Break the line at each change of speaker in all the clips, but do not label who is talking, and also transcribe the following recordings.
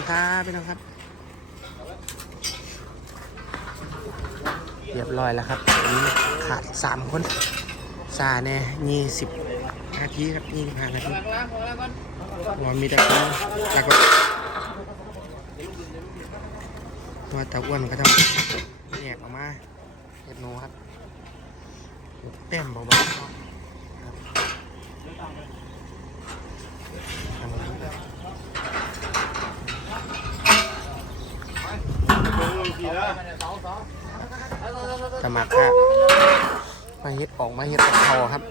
ดีครับพี่น้องครับ เรียบร้อยแล้วครับนี้ขาดสามคนซาแน่ยี่สิบนาทีครับยี่สิบห้านาทีว่ามีแต่คนหลักๆว่าตะอ้วนมันก็ต้องแยกออกมาเห็ดหนูครับแต้มเบาๆครับทำอย่างนี้ จะมาค่ะมาเฮ็ดออกมาเฮ็ดตะเขาครับ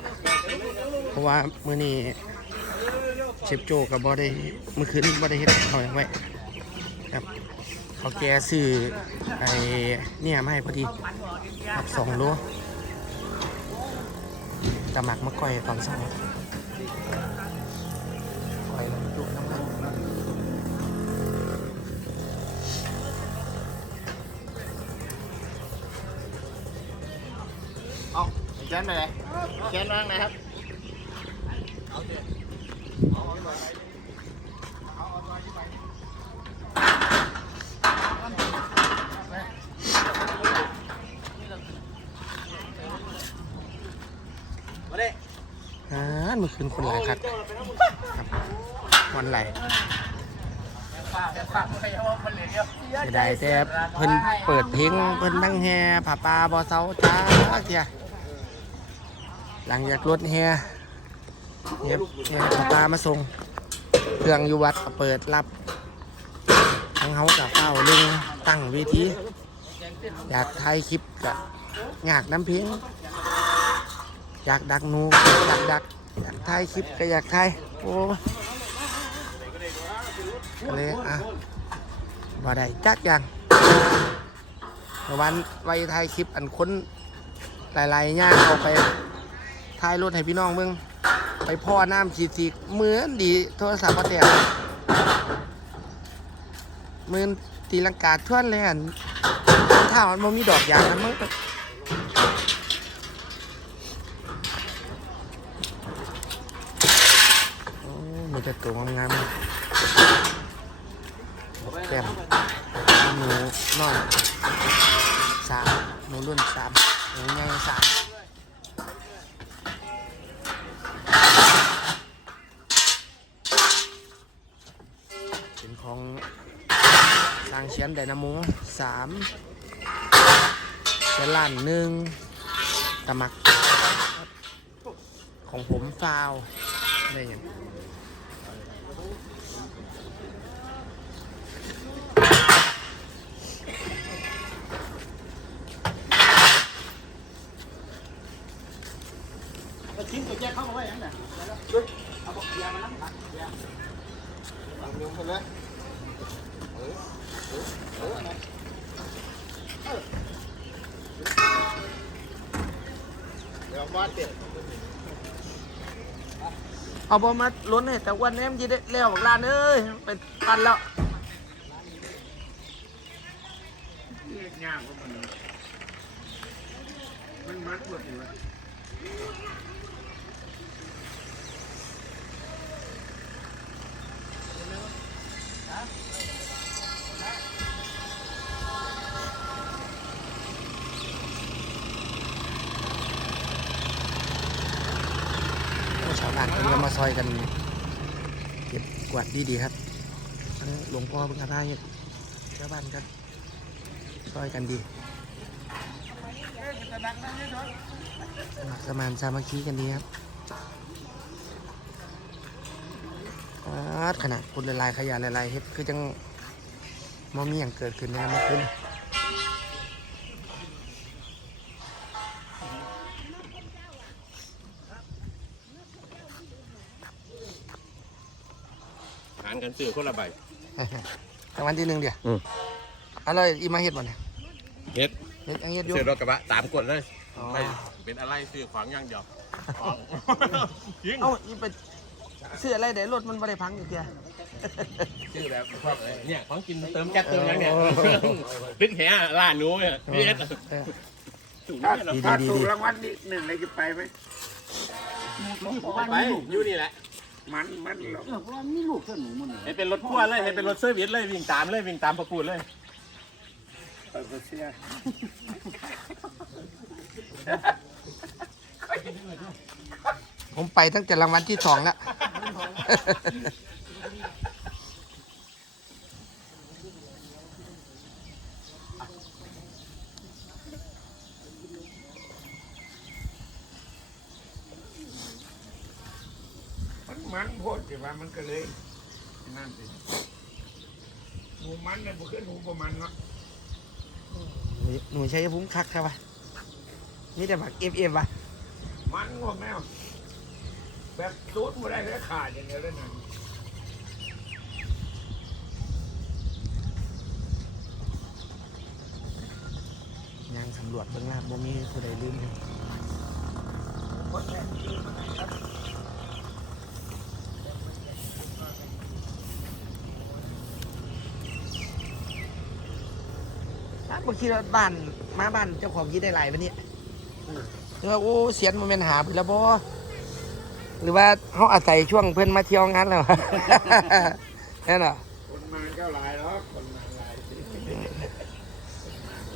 เพราะว่ามื้อนี้เชฟโจกับบอได้เมื่อคืนบอได้เฮ็ดตะเขาอย่างไว้ครับเขาแกซื้อไอ้เนี่ยมาให้พอดีครับสองโลจะหมักมะก่อยตอนเช้าก่อยลงจุน้ำมัน
เอาแขนไปไหนแขนวางไหนครับ
อ่าเมื่อคืนคนหลายครับครับวันไหลเสียดายแต่เพิ่นเปิดเพลงเพิ่นนั่งแฮผาปลาบอเซาจ้าเทีย หลังจากรถแฮเฮ็ดแฮผาปลามาส่งเครื่องอยู่วัดก็เปิดรับทั้งเฮากับเฝ้าลึงตั้งเวทีอยากถ่ายคลิปกับอยากน้ำเพลงอยากดักนูอยากดักอยากถ่ายคลิปก็อยากถ่ายโอ้ก็เลยอะบ่ได้จักอย่างเมื่อวันไว้ถ่ายคลิปอันค้นหลายๆย่างเอาไป ถ่ายรถให้พี่น้องเบิ่งไปพ่อน้ำขีดสีเหมือนดีโทรศัพท์พอแตกเหมือนตีลังกาทวนเลยอันถ้ามันมีดอกยางนะมึงโอ้มีแต่ตัวงามๆแก้มหนูน้อยสามหนูรุ่นสามหนูใหญ่สาม ทางเชียนไดนาโมสามเชนลันหนึ่งตะมัก ของผมฟาวอะไรอย่าง
ชิ้นตัวแยกเข้ามาไว้ยังไงเอาบอกยามานั่งตัดยาตัดลงไปเลยเออเออเออนะเออ เอา
บอมาล้นให้แต่วันนี้มันจะได้เลี้ยวบอกร้านเอ้ยไปตันแล้ว
มันมัดหมดเลย
มาซอยกันเก็บกวาดดีๆครับทั้งหลวงพ่อเพิ่งอาภาเนี่ยชาวบ้านกันซอยกันดีสมานสามัคคีกันดีครับขนาดคุณละลายขยะละลายเฮ็ดคือจังมอมีอย่างเกิดขึ้นนะมื่อคืน
นซื้อคนละใบ
รางวัลที่หนึ่งเดียว
อืม
อะไรอีมาเฮ็ดบ่เนี่ย
เฮ็ด
เฮ็ดยังเฮ็ดอยู่
ซื้อรถกระบะตามกฎเลย
อ๋อ
ไม่เป็นอะไรซื้อของอย่างเดียวของยิง
เอ้าอีไปซื้ออะไรเดี๋ยวรถมันบ่ได้พังอีกเดียว
ซื้อแบบชอบเลยเนี่ยของกินเติมแก๊สเติมอย่างเนี่ยพริกแห่ร้านหนู้เนี่ยพี่เอ็ด
เออ
ถูก
ถ้า
เนี่ยเหรอ
ดี
ถ้า
ดี
ถูก
ดี
รางวัลที่หนึ่งเลยจะไปไหม
ไปอยู่นี่แหละ
มันมันหรอกเออเพราะว่ามีลูกเท่าหนูมัน
เห็นเป็นรถขั้วเลยเห็นเป็นรถเซอร์วิสเลยวิ่งตามเลยวิ่งตามประกูดเลย
เออเสีย
ผมไปตั้งแต่รางวัลที่สองแล้ว
มันมันโพดสิว่ามันก็เลยนั่นสิหมูมันเนี่ยบุขึ้นหมูประมาณเนาะ
หนูหนูใช้พุ้มคักใช่ปะนี่แต่บักเอฟเอฟวะ
มันงอแมวแบบสูดมาได้แล้วขาดอย่างเดียวเลยนะ
ยังสำรวจเบื้องล่างบ่มีผู้ใดลืมอยู่
คนแรกที่มันนะครับ
บ้านบ่คิดว่าบ้านมาบ้านเจ้าของคิดได้หลายวันนี้หรือว่าโอ้เสียนมันเป็นหาไปแล้วบ่หรือว่าเขาอาศัยช่วงเพื่อนมาเที่ยวงานแล้วนั่นเหรอ
คนมาเจ้าหลายแล้วคนมาหลายสิ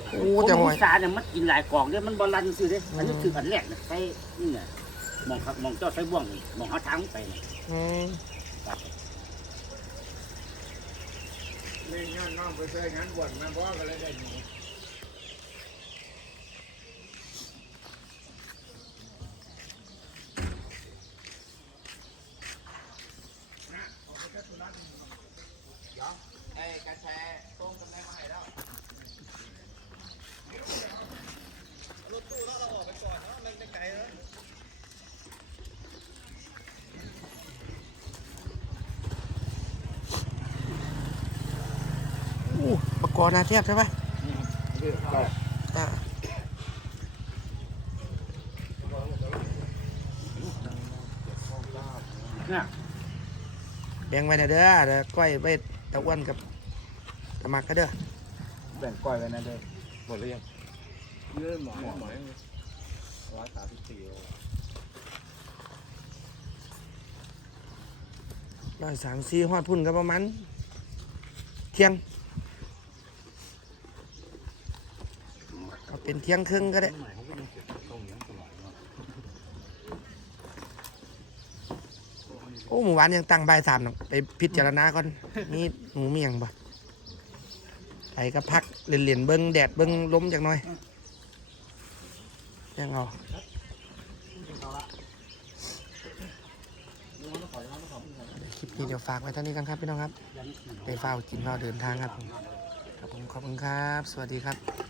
โอ้จังหวะ
สาเนี่ยมันกินหลายกล่องเนี่ยมันบอลันซื้อเด้อันนี้คืออันแรกเนี่ยใส่นี่เนี่ยมองครับมองเจ้าใส่บ่วงนี่มองเขาทั้งไปเนี่ย
อืม
เล่นย้นน้องไปใช้งานบวชมาพ่อก็เลยได้หนู
กกอนาเทียบใช่ปะอ่า
เนี่ย
แบ่งไว้นะเด้อเดี๋ยวก้อยไว้ตะอ้วนกับตะมักก็เด้อ
แบ่งก้อยไว้นะเด้อหมดหรือยังเยอะหมอหมอร้อยสามสิบสี่
ร้อยสามสี่ฮอดพุ่นก็ประมาณเที่ยง เอาเป็นเที่ยงครึ่งก็ได้ โอ้หมู่บ้านยังตั้งใบสามหนอกไปพิจารณาก่อน นี่หนูเมียงบ่ไปก็พักเล่นๆเบิ้งแดดเบิ้งล้มจากหน่อยยังเอาคลิปนี้เดี๋ยวฝากไว้เท่านี้กันครับพี่น้องครับ ไปเฝ้ากินเฝ้าเดินทางครับผม ครับผมขอบคุณครับ สวัสดีครับ